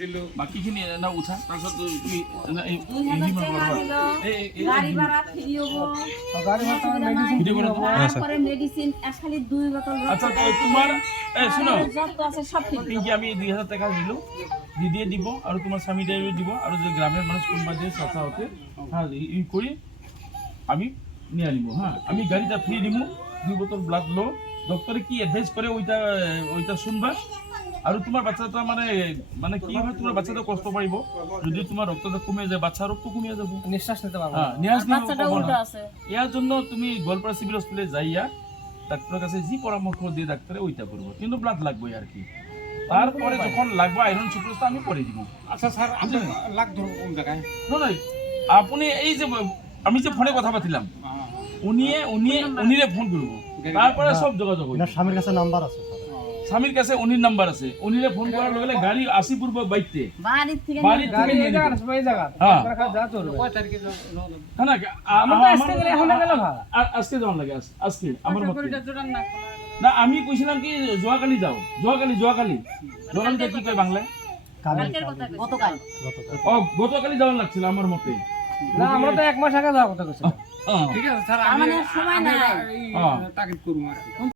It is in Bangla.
দিলো বাকীখিনি না উঠা তাৰপিছত তুমি গাড়ী ভাড়া ফ্ৰী হ'ব তারপরে মেডিসিন খালি 2 বোতল আচ্ছা তোমাৰ শুনো যত আছে সব ফ্রি পিঙ্কি আমি 2000 টাকা দিলো দিদিয়ে দিব আৰু তোমাৰ স্বামী দেৱে দিব আৰু যে গ্রামের মানুষ কোনবা দিয়ে চাচা হতে হ্যাঁ ই কৰি আমি নিয়ে আনিব হ্যাঁ আমি গাড়িটা ফ্রি দিমু 2 বোতল ব্লাড লো ডক্টরে কি এডভাইস করে ওইটা শুনবা আৰু তোমাৰ বাচ্চাটা মানে কি হয় তোমাৰ বাচ্চাটা কষ্ট পাইব যদি তোমাৰ রক্তটা কমে যায় বাচ্চা রক্ত কমে যাব নিঃশ্বাস নিতে পারবো হ্যাঁ নিয়াজ বাচ্চাটা উল্টো আছে ইয়ার জন্য তুমি গোলপাড়া সিভিল হসপিটালে যাইয়া ডাক্তারের কাছে যে পরামর্শ দিয়ে ডাক্তারে ওইটা করবো কিন্তু ব্লাড লাগবে আর কি তারপরে যখন লাগবে আয়রন সুপ্রস্ত আমি করে দিব আচ্ছা স্যার আমি লাখ ধরব কোন জায়গায় নয় আপনি এই যে আমি যে ফোনে কথা পাতিলাম উনিরে ফোন করবো তারপরে সব যোগাযোগ হইবে স্বামীর কাছে নাম্বার আছে স্বামীর কাছে উনির নাম্বার আছে উনিরে ফোন করার লগে গাড়ি আসি পূর্ব বাইতে বাড়ির থেকে গাড়ি এই জায়গা সবাই জায়গা হ্যাঁ যা চলবে কয় তারিখে হ্যাঁ না আমরা তো আজকে গেলে এখন গেল ভাড়া আজকে যাওয়ার লাগে আজকে আমার মতে না আমি কইছিলাম কি জোয়াকালি যাও জোয়াকালিটা কি কয় বাংলায় কালকের কথা গতকাল ও গতকালি যাওয়ার লাগছিল আমার মতে না আমরা তো এক মাস আগে যাওয়ার কথা কইছিলাম হ্যাঁ ঠিক আছে স্যার আমার সময় নাই তাগিদ করব আর কি